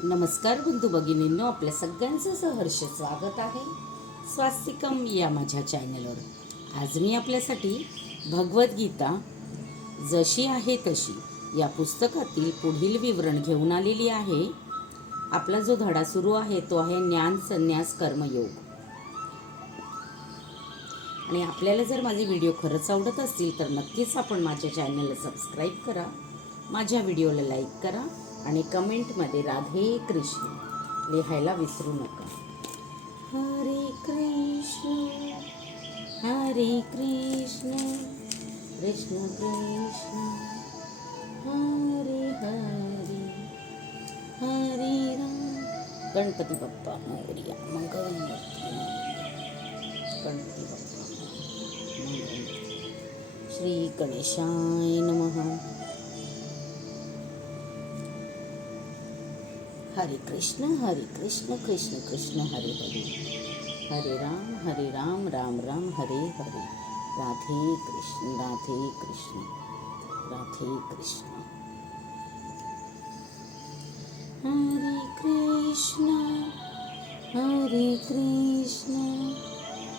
नमस्कार बंधू भगिनींनो, आपल्या सगळ्यांचं सहर्ष स्वागत आहे स्वास्तिकम या माझ्या चॅनलवर। आज मी आपल्यासाठी भगवद्गीता जशी आहे तशी या पुस्तकातील पुढील विवरण घेऊन आलेली आहे। आपला जो धडा सुरू आहे तो आहे ज्ञान संन्यास कर्मयोग। आणि आपल्याला जर माझे व्हिडिओ खरंच आवडत असतील तर नक्कीच आपण माझ्या चॅनलला सबस्क्राईब करा, माझ्या व्हिडिओला लाईक करा आणि कमेंटमध्ये राधे कृष्ण लिहायला विसरू नका। हरे कृष्ण कृष्ण कृष्ण हरे हरे, हरे राम। गणपती बाप्पा मोरया, मंगलमूर्ती गणपती बाप्पा मंगलमूर्ती। श्री गणेशाय नमः। हरे कृष्ण कृष्ण कृष्ण हरे हरे, हरे राम राम राम हरे हरे। राधे कृष्ण राधे कृष्ण राधे कृष्ण। हरे कृष्ण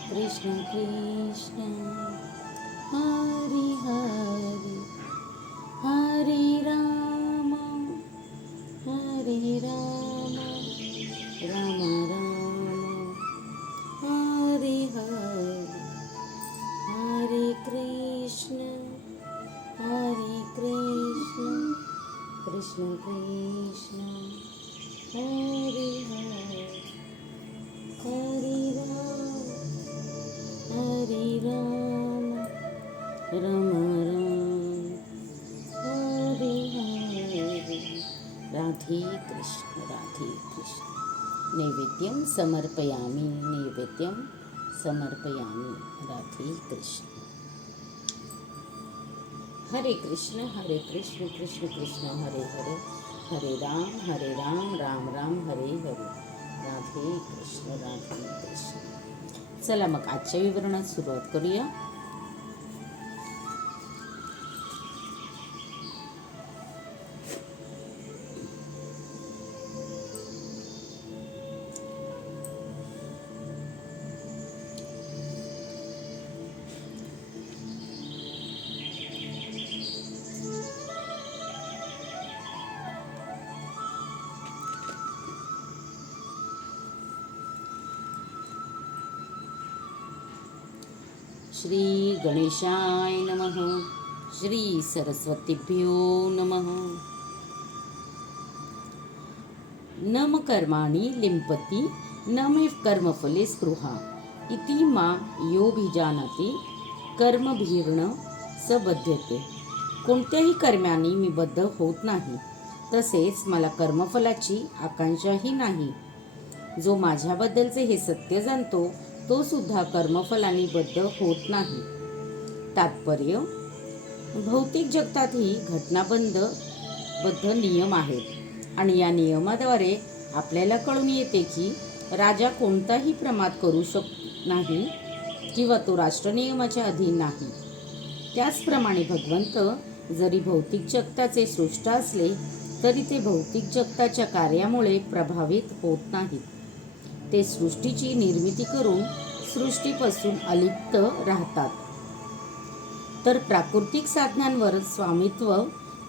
कृष्ण कृष्ण हरे हरे, हरे राम राम राम हरे हरे, हरे कृष्ण कृष्ण कृष्ण हरे हरे, हरे राम राम हरे हरे। राधे कृष्ण राधे कृष्ण। नैवेद्यम समर्पयामि, नैवेद्यम समर्पयामि। राधे कृष्ण। हरे कृष्ण कृष्ण कृष्ण हरे हरे, हरे राम राम राम हरे हरे। राधे कृष्ण। चला मग आजच्या विवरणात सुरुवात करूया। श्री गणेशाय नमः, श्री सरस्वतीभ्यो नमः। न म कर्माणि लिम्पति न मे कर्मफले स्पृहा इति मा योऽभिजानाति कर्मभिर्न स बध्यते। कोणत्याही कर्माने मी बद्ध होत नाही, तसेच मला कर्मफलाची आकांक्षाही नाही। जो माझ्याबद्दलचे हे सत्य जाणतो तो सुद्धा कर्मफलाने बद्ध होत नाही। तात्पर्य: भौतिक जगतातही घटनाबद्ध नियम आहेत आणि या नियमाद्वारे आपल्याला कळून येते की राजा कोणताही प्रमाद करू शकत नाही किंवा तो राष्ट्रनियमाच्या अधीन नाही। त्याचप्रमाणे भगवंत जरी भौतिक जगताचे सृष्टा असले तरी ते भौतिक जगताच्या कार्यामुळे प्रभावित होत नाहीत। ते सृष्टीची निर्मिती करून सृष्टीपासून अलिप्त राहतात, तर प्राकृतिक साधनांवर स्वामित्व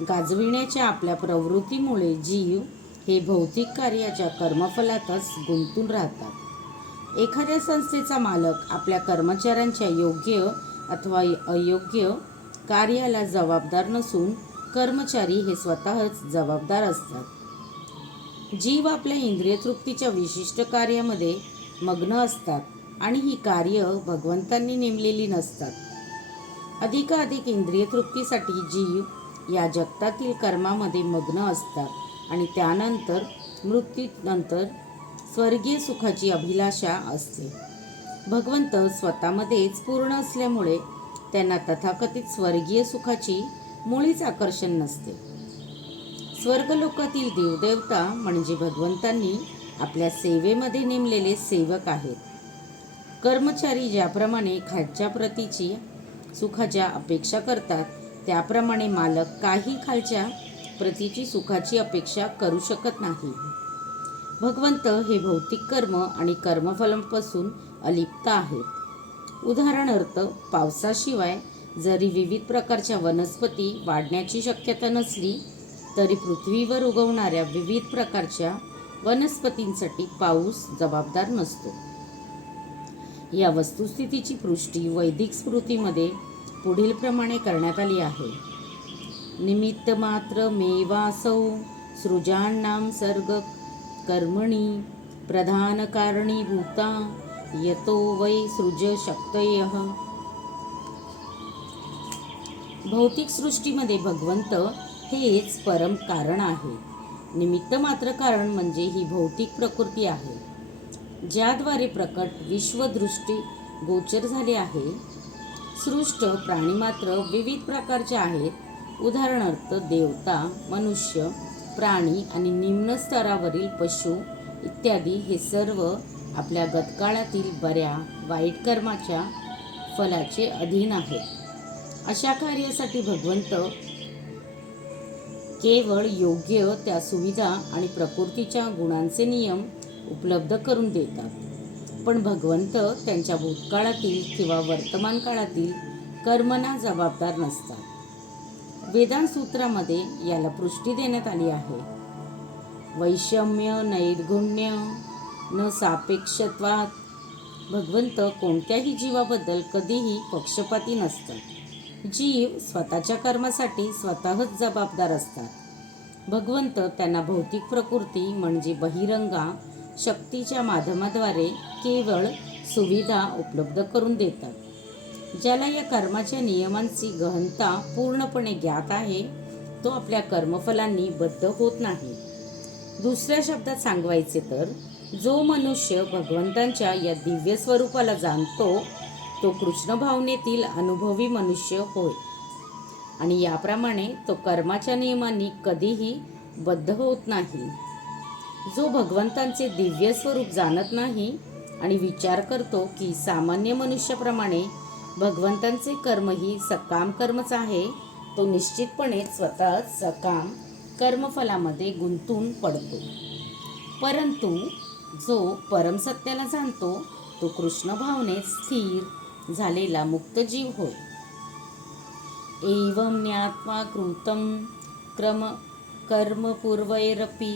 गाजविण्याच्या आपल्या प्रवृत्तीमुळे जीव हे भौतिक कार्याच्या कर्मफलातच गुंतून राहतात। एखाद्या संस्थेचा मालक आपल्या कर्मचाऱ्यांच्या योग्य अथवा अयोग्य कार्याला जबाबदार नसून कर्मचारी हे स्वतःच जबाबदार असतात। जीव आपल्या इंद्रिय तृप्तीच्या विशिष्ट कार्यामध्ये मग्न असतात आणि ही कार्य भगवंतांनी नेमलेली नसतात। अधिकाधिक इंद्रिय तृप्तीसाठी जीव या जगतातील कर्मामध्ये मग्न असतात आणि त्यानंतर मृत्यूनंतर स्वर्गीय सुखाची अभिलाषा असते। भगवंत स्वतःमध्येच पूर्ण असल्यामुळे त्यांना तथाकथित स्वर्गीय सुखाची मुळीच आकर्षण नसते। स्वर्गलोकातील देवदेवता म्हणजे भगवंतांनी आपल्या सेवेमध्ये नेमलेले सेवक आहेत। कर्मचारी ज्याप्रमाणे खालच्या प्रतीची सुखाच्या अपेक्षा करतात, त्याप्रमाणे मालक काही खालच्या प्रतीची सुखाची अपेक्षा करू शकत नाही। भगवंत हे भौतिक कर्म आणि कर्मफलांपासून अलिप्त आहेत. उदाहरणार्थ, पावसाशिवाय जरी विविध प्रकारच्या वनस्पती वाढण्याची शक्यता नसली तरी पृथ्वीवर उगवणाऱ्या विविध प्रकारच्या वनस्पतींसाठी पाऊस जबाबदार नसतो. या वस्तुस्थितीची पुष्टी वैदिक स्मृतीमध्ये पुढील प्रमाणे करण्यात आली आहे. निमित्त मात्र मेवासौ सृजानां सर्ग कर्मणी प्रधान कारणीभूता यतो वै सृज शक्तयः. भौतिक सृष्टीमध्ये भगवंत हेच परम कारण आहे. निमित्त मात्र कारण म्हणजे ही भौतिक प्रकृती आहे, ज्याद्वारे प्रकट विश्वदृष्टी गोचर झाले आहे. सृष्ट प्राणी मात्र विविध प्रकारचे आहेत. उदाहरणार्थ, देवता, मनुष्य, प्राणी आणि निम्न स्तरावरील पशु इत्यादी हे सर्व आपल्या गतकाळातील बऱ्या वाईट कर्माच्या फलाचे अधीन आहेत. अशा कार्यासाठी भगवंत केवळ योग्य त्या सुविधा आणि प्रकृतीच्या गुणांचे नियम उपलब्ध करून देतात. पण भगवंत त्यांच्या भूतकाळातील किंवा वर्तमान काळातील कर्मना जबाबदार नसतात. वेदांत सूत्रामध्ये याला पुष्टी देण्यात आली आहे. वैषम्य नैर्गुण्य न सापेक्षत्वात. भगवंत कोणत्याही जीवाबद्दल कधीही पक्षपाती नसतात. जीव स्वतःच्या कर्मासाठी स्वतःच जबाबदार असतात. भगवंत त्यांना भौतिक प्रकृती म्हणजे बहिरंगा शक्तीच्या माध्यमाद्वारे केवळ सुविधा उपलब्ध करून देतात. ज्याला या कर्माच्या नियमांची गहनता पूर्णपणे ज्ञात आहे तो आपल्या कर्मफलांनी बद्ध होत नाही. दुसऱ्या शब्दात सांगायचे तर, जो मनुष्य भगवंतांच्या या दिव्य स्वरूपाला जाणतो तो कृष्ण भावनेतील अनुभवी मनुष्य होय. आणि याप्रमाणे तो कर्माच्या नियमांनी कधीही बद्ध होत नाही. जो भगवंतांचे दिव्य स्वरूप जाणत नाही आणि विचार करतो की सामान्य मनुष्याप्रमाणे भगवंतांचे कर्म ही सकाम कर्मच आहे, तो निश्चितपणे स्वतः सकाम कर्मफलामध्ये गुंतून पडतो. परंतु जो परमसत्याला जाणतो तो कृष्ण भावनेत स्थिर झालेला मुक्त जीव होय. एवं ज्ञात्वा कृतं कर्म पूर्वैरपि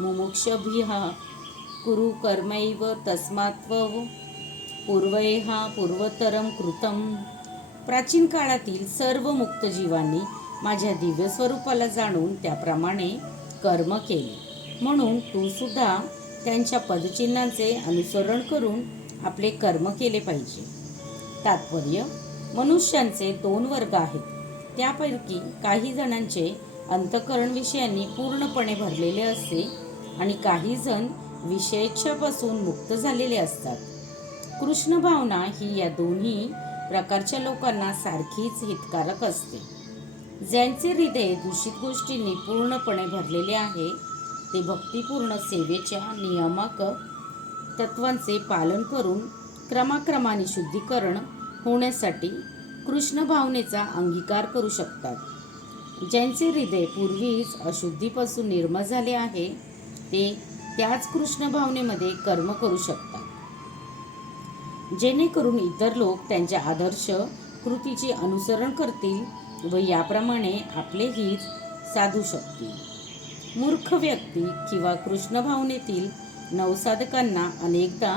मुमुक्षुभिः कुरु कर्मैव तस्मात्त्व पूर्वैः पूर्वतरं कृतं. प्राचीन काळातील सर्व मुक्त जीवांनी माझ्या दिव्य स्वरूपाला जाणून त्याप्रमाणे कर्म केले, म्हणून तू सुद्धा त्यांच्या पदचिन्हांचे अनुसरण करून आपले कर्म केले पाहिजे. तात्पर्य: मनुष्यांचे 2 वर्ग आहेत. त्यापैकी काही जणांचे अंतःकरण विषयांनी पूर्णपणे भरलेले असते आणि काही जण विषयेच्छापासून मुक्त झालेले असतात. कृष्ण भावना ही या दोन्ही प्रकारच्या लोकांना सारखीच हितकारक असते. ज्यांचे हृदय दूषित गोष्टींनी पूर्णपणे भरलेले आहे ते भक्तिपूर्ण सेवेच्या नियामक तत्वांचे पालन करून क्रमाक्रमाने शुद्धीकरण होण्यासाठी कृष्ण भावनेचा अंगीकार करू शकतात. ज्यांचे हृदय पूर्वीच अशुद्धीपासून निर्मळ झाले आहे ते त्याच कृष्ण भावनेमध्ये कर्म करू शकतात, जेणेकरून इतर लोक त्यांच्या आदर्श कृतीचे अनुसरण करतील व याप्रमाणे आपले हित साधू शकतील. मूर्ख व्यक्ती किंवा कृष्ण भावनेतील नवसाधकांना अनेकदा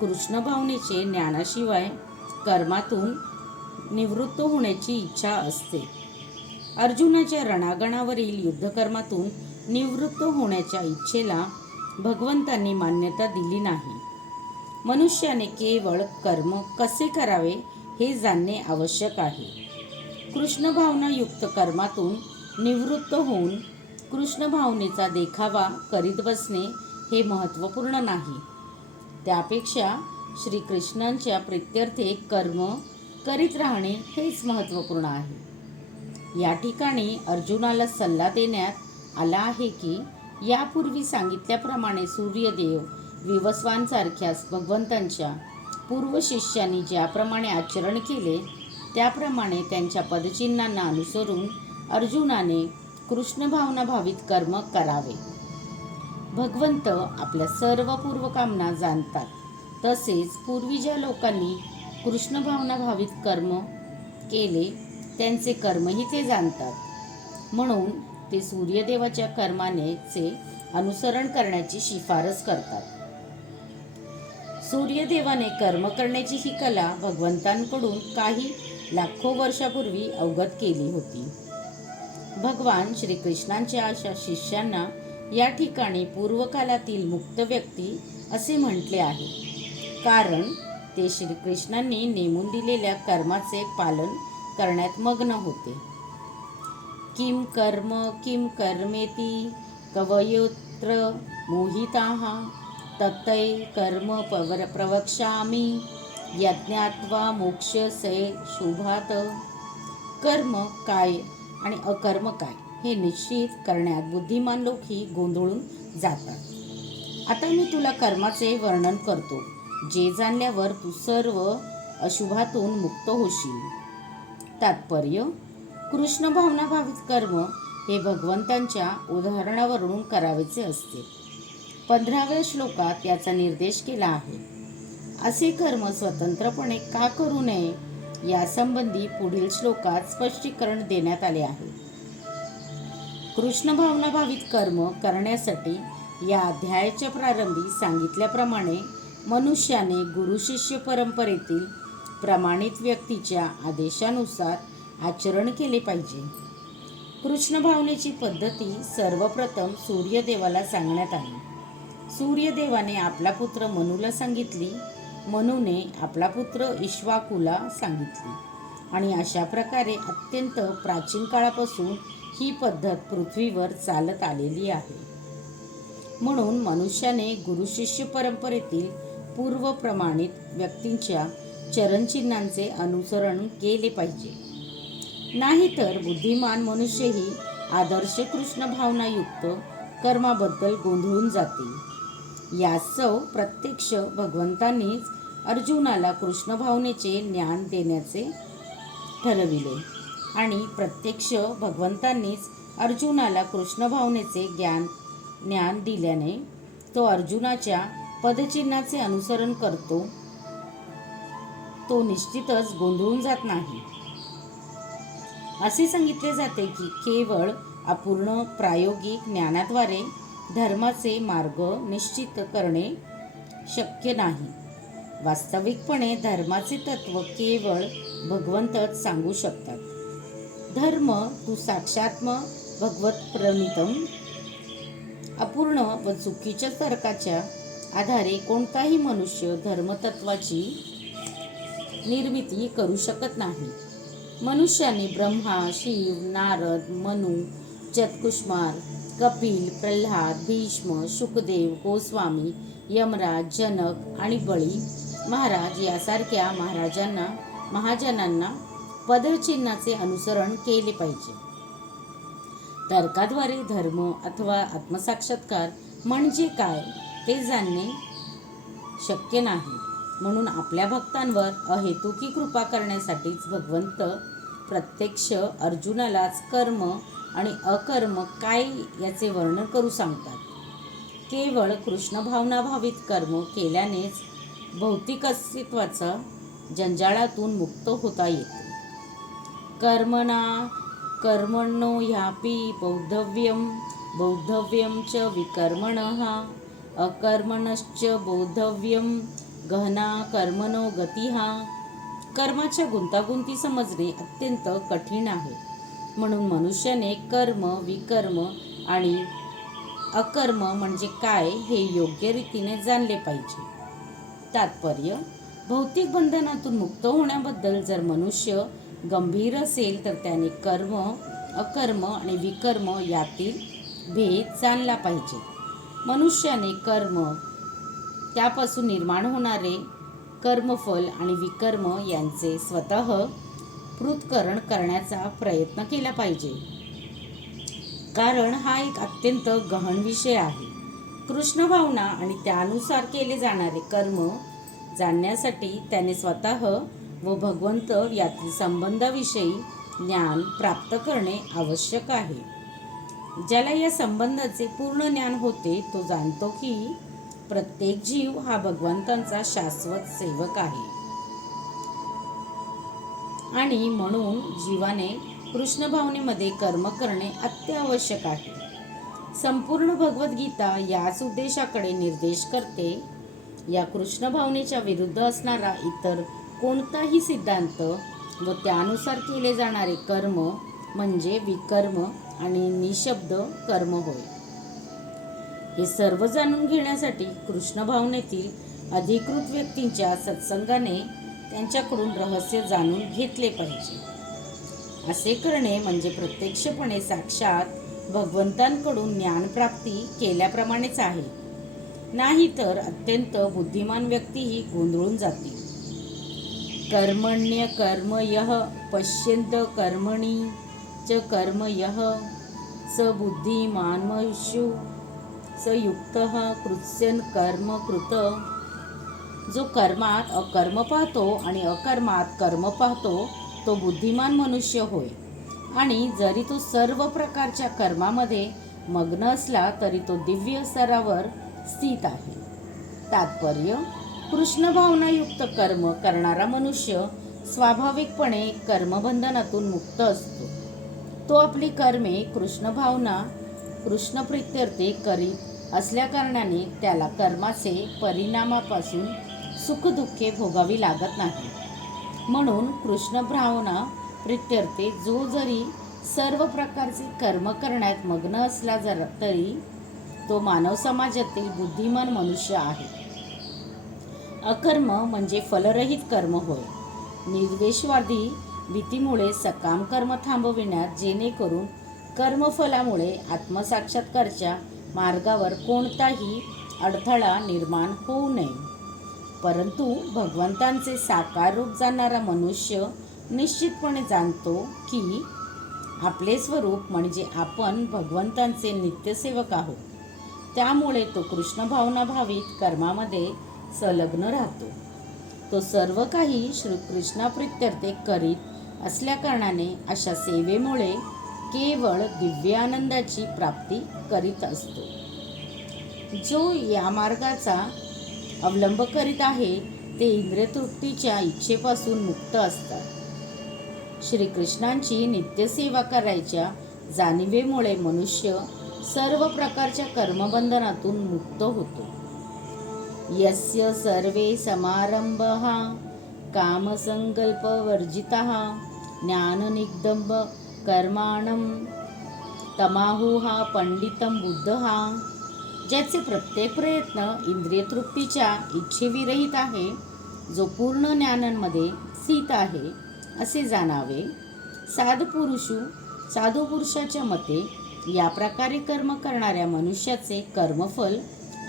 कृष्ण भावनेचे ज्ञानाशिवाय कर्मातून निवृत्त होण्याची इच्छा असते. अर्जुनाच्या रणांगणावरील युद्धकर्मातून निवृत्त होण्याच्या इच्छेला भगवंतांनी मान्यता दिली नाही. मनुष्याने केवळ कर्म कसे करावे हे जाणणे आवश्यक आहे. कृष्ण भावनायुक्त कर्मातून निवृत्त होऊन कृष्ण भावनेचा देखावा करीत बसणे हे महत्त्वपूर्ण नाही. त्यापेक्षा श्रीकृष्णांच्या प्रीत्यर्थे कर्म करीत राहणे हेच महत्त्वपूर्ण आहे. या ठिकाणी अर्जुनाला सल्ला देण्यात आला आहे की यापूर्वी सांगितल्याप्रमाणे सूर्यदेव, विवस्वांसारख्या भगवंतांच्या पूर्व शिष्यांनी ज्याप्रमाणे आचरण केले त्याप्रमाणे त्यांच्या पदचिन्हांना अनुसरून अर्जुनाने कृष्ण भावना भावित कर्म करावे. भगवंत आपल्या सर्व पूर्वकामना जाणतात. तसेच पूर्वी ज्या लोकांनी कृष्ण भावना भावित कर्म केले त्यांचे कर्मही ते जाणतात. म्हणून ते सूर्यदेवाच्या कर्मानेचे अनुसरण करण्याची शिफारस करतात. सूर्यदेवाने कर्म करण्याची ही कला भगवंतांकडून काही लाखो वर्षापूर्वी अवगत केली होती. भगवान श्रीकृष्णांच्या अशा शिष्यांना या ठिकाणी पूर्वकालातील मुक्त व्यक्ती असे म्हटले आहे, कारण ते श्रीकृष्णांनी नेमून दिलेल्या कर्माचे पालन करण्यात मग्न होते. किम कर्मेति कवयोत्र मोहिताः तत्तै कर्म प्रवक्ष्यामि यज्ञात्वा मोक्षसे शुभात. कर्म काय आणि अकर्म काय हे निश्चित करण्यात बुद्धिमान लोकही गोंधळून जातात. आता मी तुला कर्माचे वर्णन करतो, जे जाणल्यावर तू सर्व अशुभातून मुक्त होशील. तात्पर्य: कृष्ण भावना भावित कर्म हे भगवंतांच्या उदाहरणावरून करावेचे असते. 15व्या श्लोकात याचा निर्देश केला आहे. असे कर्म स्वतंत्रपणे का करू नये यासंबंधी पुढील श्लोकात स्पष्टीकरण देण्यात आले आहे. कृष्ण भावना भावित कर्म करण्यासाठी या अध्यायाच्या प्रारंभी सांगितल्याप्रमाणे मनुष्याने गुरु शिष्य परंपरेतील प्रमाणित व्यक्तीच्या आदेशानुसार आचरण केले पाहिजे. कृष्ण भावनेची पद्धती सर्वप्रथम सूर्यदेवाला सांगण्यात आली. सूर्यदेवाने आपला पुत्र मनूला सांगितली, मनूने आपला पुत्र इक्ष्वाकूला सांगितली आणि अशा प्रकारे अत्यंत प्राचीन काळापासून ही पद्धत पृथ्वीवर चालत आलेली आहे. म्हणून मनुष्याने गुरु शिष्य परंपरेतील पूर्व प्रमाणित व्यक्तींच्या चरणचिन्हांचे अनुसरण केले पाहिजे. नाहीतर बुद्धिमान मनुष्यही आदर्श कृष्ण भावनायुक्त कर्माबद्दल गोंधळून जातील. यास्तव प्रत्यक्ष भगवंतांनीच अर्जुनाला कृष्ण भावनेचे ज्ञान देण्याचे ठरविले आणि प्रत्यक्ष भगवंतांनीच अर्जुनाला कृष्ण भावनेचे ज्ञान दिल्याने तो अर्जुनाच्या पदचिन्हाचे अनुसरण करतो. तो निश्चितच गोंधळून जात नाही. असे सांगितले जाते की केवळ अपूर्ण प्रायोगिक ज्ञानाद्वारे धर्माचे मार्ग निश्चित करणे शक्य नाही. वास्तविकपणे धर्माचे तत्व केवळ भगवंतच सांगू शकतात. धर्म तू साक्षात्म भगवत प्रणितम. अपूर्ण व चुकीच्या तर्काच्या आधारे कोणताही मनुष्य धर्मतत्वाची निर्मिती करू शकत नाही. मनुष्याने ब्रह्मा, शिव, नारद, मनु, चतकुष्मार, कपिल, प्रल्हाद, भीष्म, शुकदेव, गोस्वामी, यमराज, जनक आणि बळी महाराज यासारख्या महाजनांना पदचिन्हाचे अनुसरण केले पाहिजे. तर्काद्वारे धर्म अथवा आत्मसाक्षात्कार म्हणजे काय ते जाणणे शक्य नाही. म्हणून आपल्या भक्तांवर अहेतुकी कृपा करण्यासाठीच भगवंत प्रत्यक्ष अर्जुनालाच कर्म आणि अकर्म काय याचे वर्णन करू सांगतात. केवळ कृष्ण भावनाभावित कर्म केल्यानेच भौतिक अस्तित्वाचा जंजाळातून मुक्त होता येते. कर्मणो ह्यापि बौद्धव्यम च विकर्मणः अकर्मणश्च बौद्धव्यम गहना कर्मणो गतिः. कर्माच्या गुंतागुंती समजणे अत्यंत कठीण आहे. म्हणून मनुष्याने कर्म, विकर्म आणि अकर्म म्हणजे काय हे योग्य रीतीने जाणले पाहिजे. तात्पर्य: भौतिक बंधनातून मुक्त होण्याबद्दल जर मनुष्य गंभीर असेल तर त्याने कर्म, अकर्म आणि विकर्म यातील भेद जाणला पाहिजे. मनुष्याने कर्म, त्यापासून निर्माण होणारे कर्मफल आणि विकर्म यांचे स्वतः पृथक्करण करण्याचा प्रयत्न केला पाहिजे, कारण हा एक अत्यंत गहन विषय आहे. कृष्ण भावना आणि त्यानुसार केले जाणारे कर्म जाणण्यासाठी त्याने स्वतः व भगवंत यातील संबंधाविषयी ज्ञान प्राप्त करणे आवश्यक आहे. ज्याला या संबंधाचे पूर्ण ज्ञान होते तो जाणतो की प्रत्येक जीव हा भगवंतांचा शाश्वत सेवक आहे आणि म्हणून जीवाने कृष्ण भावनेमध्ये कर्म करणे अत्यावश्यक आहे. संपूर्ण भगवद्गीता याच उद्देशाकडे निर्देश करते. या कृष्ण भावनेच्या विरुद्ध असणारा इतर कोणताही सिद्धांत व त्यानुसार केले जाणारे कर्म म्हणजे विकर्म आणि निशब्द कर्म होय. हे सर्व जाणून घेण्यासाठी कृष्ण भावनेतील अधिकृत व्यक्तींच्या सत्संगाने त्यांच्याकडून रहस्य जाणून घेतले पाहिजे. असे करणे म्हणजे प्रत्यक्षपणे साक्षात भगवंतांकडून ज्ञानप्राप्ती केल्याप्रमाणेच आहे. नाहीतर अत्यंत बुद्धिमान व्यक्तीही गोंधळून जातील. कर्मण्य कर्म यः पश्यन्त कर्मणि च कर्म यः स बुद्धिमान मनुष्यो स युक्तः कृत्स्यन् कर्म कृत. जो कर्मात अकर्म पाहतो आणि अकर्मात कर्म पाहतो तो बुद्धिमान मनुष्य होय. आणि जरी तो सर्व प्रकारच्या कर्मामध्ये मग्न असला तरी तो दिव्य स्तरावर स्थित आहे. तात्पर्य: कृष्ण भावनायुक्त कर्म करणारा मनुष्य स्वाभाविकपणे कर्मबंधनातून मुक्त असतो. तो आपली कर्मे कृष्ण प्रीत्यर्थे करीत असल्याकारणाने त्याला कर्माचे परिणामापासून सुखदुःखे भोगावी लागत नाही. म्हणून कृष्ण भावना प्रीत्यर्थे जो जरी सर्व प्रकारचे कर्म करण्यात मग्न असला तरी तो मानव समाजातील बुद्धिमान मनुष्य आहे. अकर्म म्हणजे फलरहित कर्म होय. निर्वेशवादी भीतीमुळे सकाम कर्म थांबविण्यात जेणेकरून कर्मफलामुळे आत्मसाक्षात्कारच्या मार्गावर कोणताही अडथळा निर्माण होऊ नये. परंतु भगवंतांचे साकार रूप जाणणारा मनुष्य निश्चितपणे जाणतो की आपले स्वरूप म्हणजे आपण भगवंतांचे नित्यसेवक आहोत. त्यामुळे तो कृष्ण भावना भावित कर्मामध्ये संलग्न राहतो. तो सर्व काही श्रीकृष्णाप्रीत्यर्थे करीत असल्याकारणाने अशा सेवेमुळे केवळ दिव्य आनंदाची प्राप्ती करीत असतो. जो या मार्गाचा अवलंब करीत आहे ते इंद्रियतृप्तीच्या इच्छेपासून मुक्त असतात. श्रीकृष्णांची नित्यसेवा करायच्या जाणीवेमुळे मनुष्य सर्व प्रकारच्या कर्मबंधनातून मुक्त होतो. यस्य सर्वे समारंभः कामसंकल्पवर्जिताः ज्ञाननिग्धं कर्माणं तमाहुः पंडितं बुद्धः. ज्याचे प्रत्येक प्रयत्न इंद्रियतृप्तीच्या इच्छेविरहित आहे, जो पूर्ण ज्ञानांमध्ये स्थित आहे असे जाणावे. साधू पुरुषाच्या मते या प्रकारे कर्म करणाऱ्या मनुष्याचे कर्मफल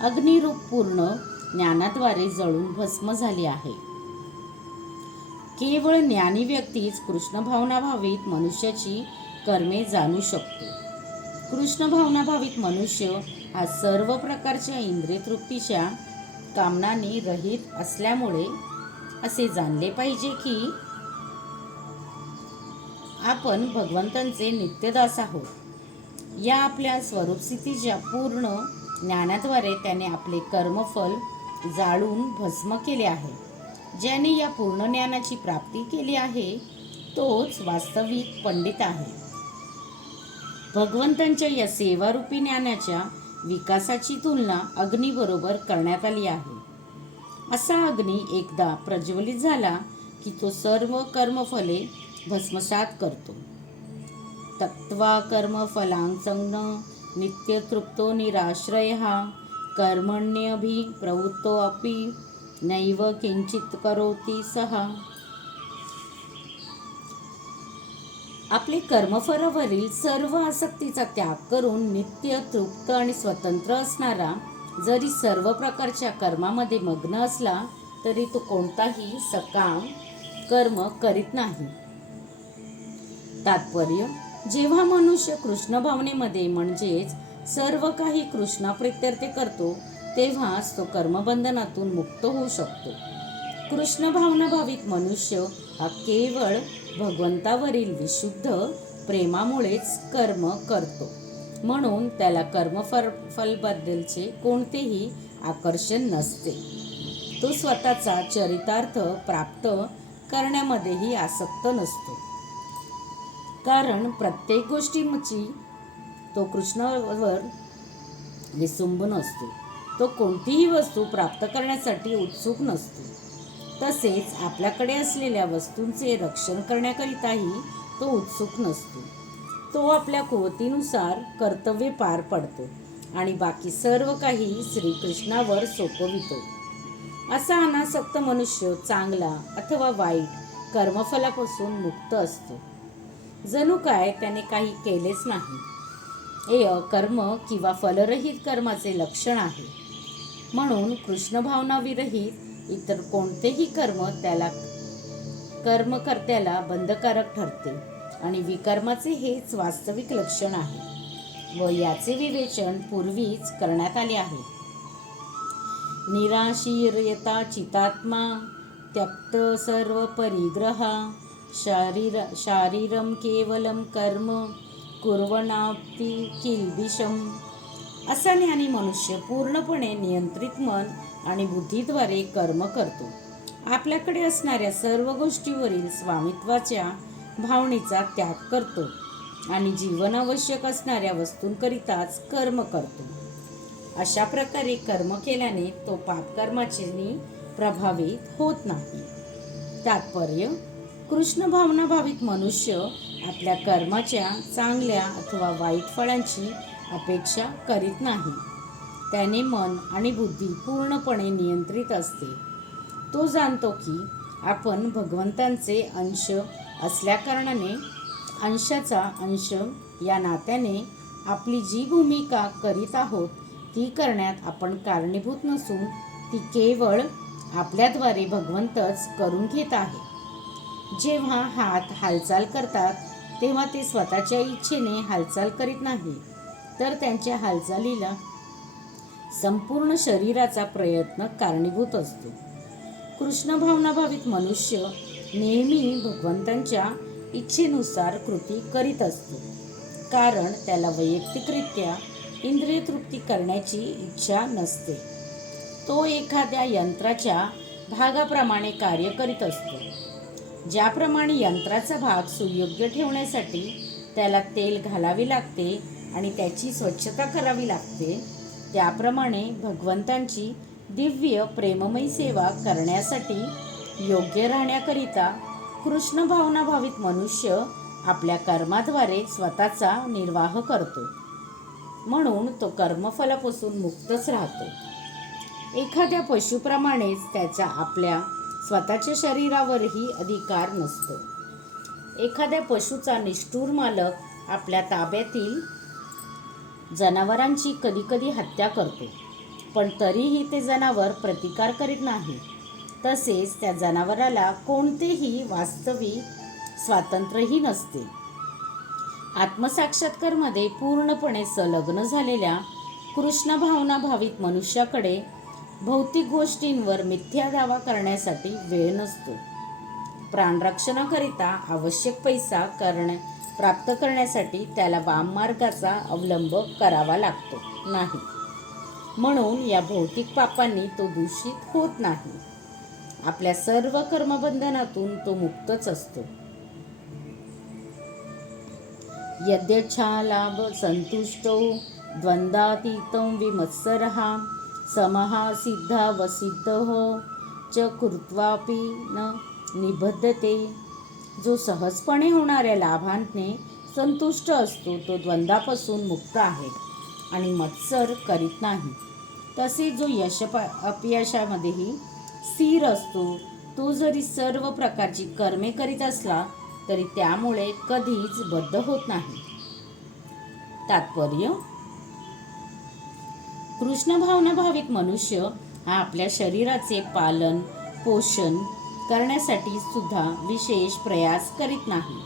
अग्निरूप पूर्ण ज्ञानाद्वारे जळून भस्म झाले आहे. केवळ ज्ञानी व्यक्तीच कृष्ण भावनाभावित मनुष्याची कर्मे जाणू शकतो. कृष्ण भावनाभावित मनुष्य हा सर्व प्रकारच्या इंद्रियतृप्तीच्या कामनांनी रहित असल्यामुळे असे जाणले पाहिजे की आपण भगवंतांचे नित्यदास आहोत. या आपल्या स्वरूपस्थितीच्या पूर्ण ज्ञानाद्वारे त्याने आपले कर्मफल जाळून भस्म केले आहे. ज्याने या पूर्ण ज्ञानाची प्राप्ती केली आहे तोच वास्तविक पंडित आहे. भगवंतांच्या या सेवारूपी ज्ञानाच्या विकासाची तुलना अग्नीबरोबर करण्यात आली आहे. असा अग्नी एकदा प्रज्वलित झाला की तो सर्व कर्मफले भस्मसात करतो. तक्त्वा कर्मफलांसंग नित्यतृप्तो निराश्रयः कर्मण्यभिप्रवृत्तोऽपि नैव किंचित करोति सः. आपले कर्मफलावरील सर्व आसक्तीचा त्याग करून नित्य तृप्त आणि स्वतंत्र असणारा जरी सर्व प्रकारच्या कर्मामध्ये मग्न असला तरी तो कोणताही सकाम कर्म करीत नाही. तात्पर्य: जेव्हा मनुष्य कृष्ण भावनेमध्ये म्हणजेच सर्व काही कृष्णाप्रीत्यर्थे करतो तेव्हाच तो कर्मबंधनातून मुक्त होऊ शकतो. कृष्ण भावनाभावित मनुष्य हा केवळ भगवंतावरील विशुद्ध प्रेमामुळेच कर्म करतो म्हणून त्याला कर्मफलबद्दलचे कोणतेही आकर्षण नसते. तो स्वतःचा चरितार्थ प्राप्त करण्यामध्येही आसक्त नसतो, कारण प्रत्येक गोष्टीची तो कृष्णावर विसंबून असतो. तो कोणतीही वस्तू प्राप्त करण्यासाठी उत्सुक नसतो. तसेच आपल्याकडे असलेल्या वस्तूंचे रक्षण करण्याकरिताही तो उत्सुक नसतो. तो आपल्या कुवतीनुसार कर्तव्य पार पडतो आणि बाकी सर्व काही श्रीकृष्णावर सोपवितो. असा अनासक्त मनुष्य चांगला अथवा वाईट कर्मफलापासून मुक्त असतो. जणू काय त्याने काही केलेच नाही. हे अकर्म किंवा फलरहित कर्माचे लक्षण आहे. म्हणून कृष्ण भावनाविरहित इतर कोणतेही कर्म त्याला कर्मकर्त्याला बंधकारक ठरते आणि विकर्माचे हेच वास्तविक लक्षण आहे व याचे विवेचन पूर्वीच करण्यात आले आहे. निराशीर्यता चितात्मा त्यक्त सर्व परिग्रहा शारीरम केवलम कर्म कुर्वणाप्ती किल्बिषम. असा ज्ञानी मनुष्य पूर्णपणे नियंत्रित मन आणि बुद्धीद्वारे कर्म करतो. आपल्याकडे असणाऱ्या सर्व गोष्टीवरील स्वामित्वाच्या भावनेचा त्याग करतो आणि जीवनावश्यक असणाऱ्या वस्तूंकरिताच कर्म करतो. अशा प्रकारे कर्म केल्याने तो पापकर्माने प्रभावित होत नाही. तात्पर्य: कृष्ण भावना भाविक मनुष्य आपल्या कर्माच्या चांगल्या अथवा वाईट फळांची अपेक्षा करीत नाही. त्याने मन आणि बुद्धी पूर्णपणे नियंत्रित असते. तो जाणतो की आपण भगवंतांचे अंश असल्याकारणाने अंशाचा अंश या नात्याने आपली जी भूमिका करीत आहोत ती करण्यात आपण कारणीभूत नसून ती केवळ आपल्याद्वारे भगवंतच करून घेत आहे. जेव्हा हात हालचाल करतात तेव्हा ते स्वतःच्या इच्छेने हालचाल करीत नाही, तर त्यांच्या हालचालीला संपूर्ण शरीराचा प्रयत्न कारणीभूत असतो. कृष्ण भावनाभावित मनुष्य नेहमी भगवंतांच्या इच्छेनुसार कृती करीत असतो, कारण त्याला वैयक्तिकरित्या इंद्रिय तृप्ती करण्याची इच्छा नसते. तो एखाद्या यंत्राच्या भागाप्रमाणे कार्य करीत असतो. ज्याप्रमाणे यंत्राचा भाग सुयोग्य ठेवण्यासाठी त्याला तेल घालावे लागते आणि त्याची स्वच्छता करावी लागते, त्याप्रमाणे भगवंतांची दिव्य प्रेममयी सेवा करण्यासाठी योग्य राहण्याकरिता कृष्ण भावनाभावित मनुष्य आपल्या कर्माद्वारे स्वतःचा निर्वाह करतो. म्हणून तो कर्मफलापासून मुक्तच राहतो. एखाद्या पशुप्रमाणेच त्याचा आपल्या स्वतःच्या शरीरावरही अधिकार नसतो. एखाद्या पशुचा निष्ठुर मालक आपल्या ताब्यातील जनावरांची कधीकधी हत्या करतो, पण तरीही ते जनावर प्रतिकार करीत नाही. तसेच त्या जनावराला कोणतेही वास्तविक स्वातंत्र्यही नसते. आत्मसाक्षात्कारमध्ये पूर्णपणे संलग्न झालेल्या कृष्ण भावना भावित मनुष्याकडे भौतिक गोष्टींवर मिथ्या दावा करण्यासाठी वेळ नसतो. प्राणरक्षणाकरिता आवश्यक पैसा प्राप्त करण्यासाठी त्याला वाममार्गाचा अवलंब करावा लागतो नाही. म्हणून या भौतिक पापांनी तो दूषित होत नाही. आपल्या सर्व कर्मबंधनातून तो मुक्तच असतो. यद्यच्छालाभ संतुष्टो द्वंद्वातीतं विमत्सरः समः सिद्धावसिद्धो च कृत्वापि न निबद्धते. जो सहजपणे होणाऱ्या लाभांनी संतुष्ट असतो तो द्वंद्वापासून मुक्त आहे आणि मत्सर करीत नाही. तसे जो अपयशामध्येही स्थिर असतो, तो जरी सर्व प्रकारची कर्मे करीत असला तरी त्यामुळे कधीच बद्ध होत नाही. तात्पर्य: कृष्ण भावना भाविक मनुष्य हा आपल्या शरीराचे पालन पोषण करण्यासाठी सुद्धा विशेष प्रयास करीत नाही.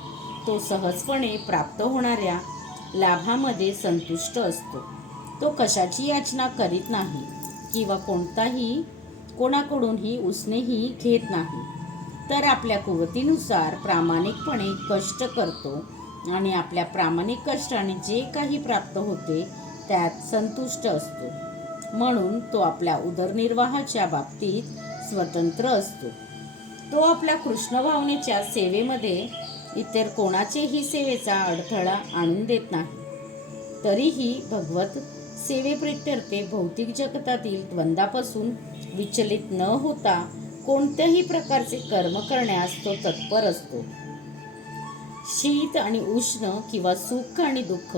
तो सहजपणे प्राप्त होणाऱ्या लाभामध्ये संतुष्ट असतो. तो कशाची याचना करीत नाही किंवा कोणाकडूनही उसनेही घेत नाही, तर आपल्या कुवतीनुसार प्रामाणिकपणे कष्ट करतो आणि आपल्या प्रामाणिक कष्टाने जे काही प्राप्त होते त्यात संतुष्ट असतो. म्हणून तो आपल्या उदरनिर्वाहाच्या बाबतीत स्वतंत्र असतो. तो आपल्या कृष्ण भावनेच्या सेवेमध्ये इतर कोणाचेही सेवेचा अडथळा आणून देत नाही. तरीही भगवत सेवेप्रित्यर्थे भौतिक जगतातील द्वंद्वापासून विचलित न होता कोणत्याही प्रकारचे कर्म करण्यास तो तत्पर असतो. शीत आणि उष्ण किंवा सुख आणि दुःख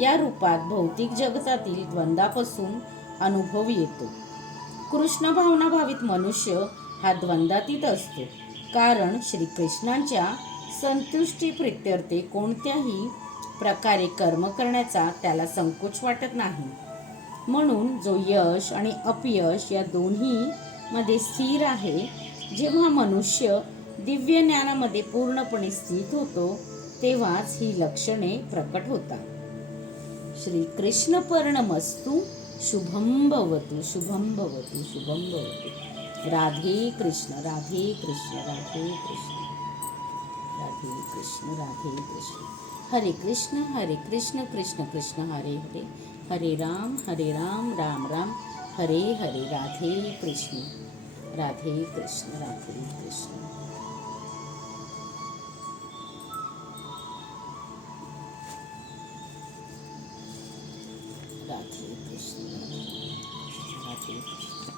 या रूपात भौतिक जगतातील द्वंद्वापासून अनुभव येतो. कृष्ण भावना भावित मनुष्य हा द्वंद्वातीत असतो, कारण श्रीकृष्णांच्या संतुष्टी प्रित्यर्थे कोणत्याही प्रकारे कर्म करण्याचा त्याला संकोच वाटत नाही. म्हणून जो यश आणि अपयश या दोन्ही मध्ये स्थिर आहे, जेव्हा मनुष्य दिव्य ज्ञानामध्ये पूर्णपणे स्थित होतो तेव्हाच ही लक्षणे प्रकट होतात. श्री कृष्ण पर्णमस्तु. शुभम भवतु, शुभम भवतु, शुभम भवतु. राधे कृष्ण, राधे कृष्ण, राधे कृष्ण, राधे कृष्ण, राधे कृष्ण. हरे कृष्ण, कृष्ण कृष्ण हरे हरे, हरे राम, राम राम हरे हरे. राधे कृष्ण, राधे कृष्ण, राधे कृष्ण. राधे कृष्ण, राधे कृष्ण.